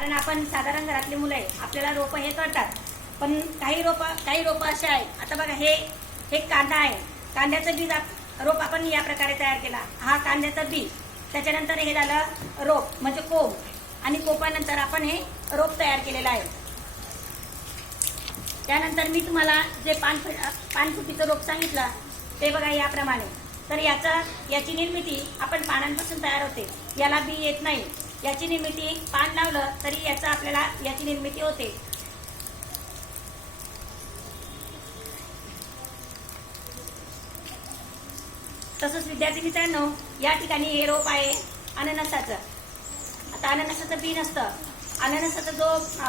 कारण आपण साधारण घरातली मुलं आहे आपल्याला रोपं हे कळतात पण काही रोपं काही रोपं असे आहेत आता बघा हे हे कांदा आहे. कांद्याचं बीज रोप आपण या प्रकारे तयार केला. हा कांद्याचं बी. त्याच्यानंतर हे झालं रोप म्हणजे कोंब. आणि कोपानंतर आपण हे रोप तयार केलेलं आहे. त्यानंतर मी तुम्हाला जे पान पानफुटीचं रोप सांगितलं ते बघा याप्रमाणे. तर याचा याची निर्मिती आपण पानांपासून तयार होते. याला बी येत नाही. याची निर्मिती पान लावलं तरी याचा आपल्याला याची निर्मिती होते. तसंच विद्यार्थी मित्रांनो या ठिकाणी हे रोप आहे अननसाचं. आता अननसाचं बी नसतं. अननसाचा जो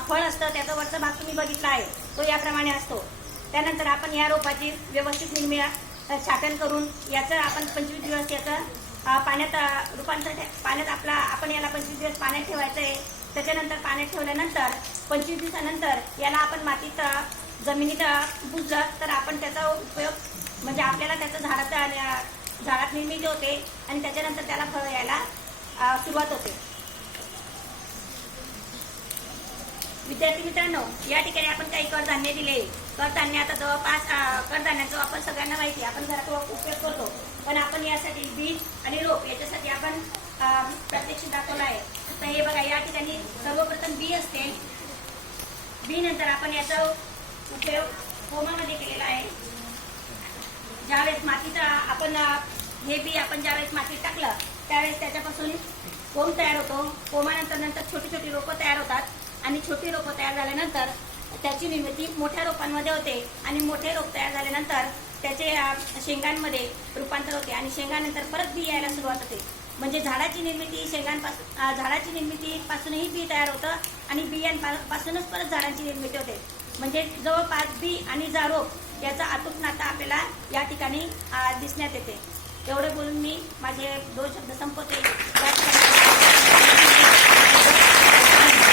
फळ असतं त्याचा वरचा भाग तुम्ही बघितला आहे तो याप्रमाणे असतो. त्यानंतर आपण या रोपाची व्यवस्थित निर्मिया छापन करून याचं आपण पंचवीस दिवस याचं पाण्यात रूपांतर पाण्यात आपला आपण याला पंचवीस दिवस पाण्यात ठेवायचं आहे त्याच्यानंतर पाण्यात ठेवल्यानंतर पंचवीस दिवसानंतर याला आपण मातीत जमिनीत बुजलं तर आपण त्याचा उपयोग म्हणजे आपल्याला त्याचं झाडाचं झाडात निर्मिती होते आणि त्याच्यानंतर त्याला फळ यायला सुरुवात होते. विद्यार्थी मित्रांनो या ठिकाणी आपण काही कडधान्य दिले. कडधान्य आता जवळपास कडधान्याचा वापर सगळ्यांना माहिती आपण घरात उपयोग करतो. पण आपण यासाठी बीज आणि रोप याच्यासाठी आपण प्रत्यक्ष दाखवलं आहे. तर हे बघा या ठिकाणी सर्वप्रथम बी असते. बी नंतर आपण याचा उपयोग होमामध्ये केलेला आहे. ज्यावेळेस मातीचा आपण हे बी आपण ज्यावेळेस मातीत टाकलं त्यावेळेस त्याच्यापासून कोंब तयार होतो. कोमानंतर नंतर छोटी छोटी रोपं तयार होतात. आणि छोटी रोपं तयार झाल्यानंतर त्याची निर्मिती मोठ्या रोपांमध्ये होते आणि मोठे रोप तयार झाल्यानंतर त्याचे शेंगांमध्ये रूपांतर होते आणि शेंगानंतर परत बी यायला सुरुवात होते. म्हणजे झाडाची निर्मिती शेंगांपासून झाडाची निर्मिती पासूनही बी तयार होतं आणि बियांपासूनच परत झाडांची निर्मिती होते. म्हणजे जवळपास बी आणि जारोप याचा अतूट नाता आपल्याला या ठिकाणी दिसण्यात येते. एवढे बोलून मी माझे दोन शब्द संपवतो.